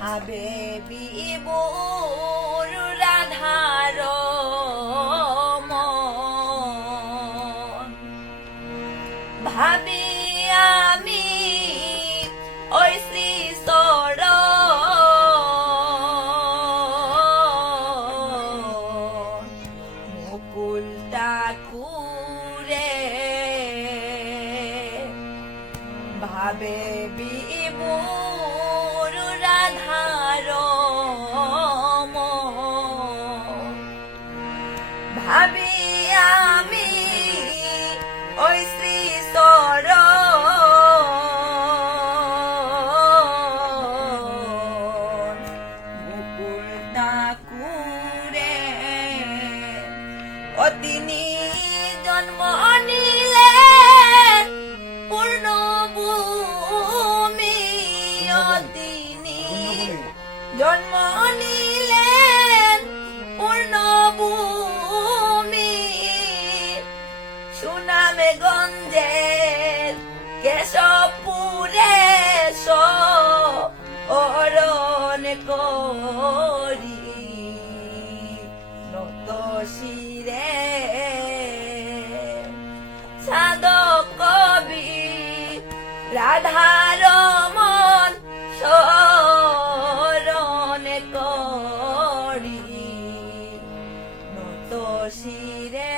ভাবে বিবুর রাধার ভাবি আমি ওই শ্রী মুকুল ঠাকুরে ভাবে বিমুর ভাবি আমি ওই শ্রী সর মুকুল ঠাকুরে ও তিনি জন্ম নিলেন পূর্ণ ভূমি ও তিনি জন্ম নিলেন সুনামগঞ্জের কেশবপুরে অরণ করি। নত শিরে সাদ কবি রাধার মন স্মরণ করি। নত শিরে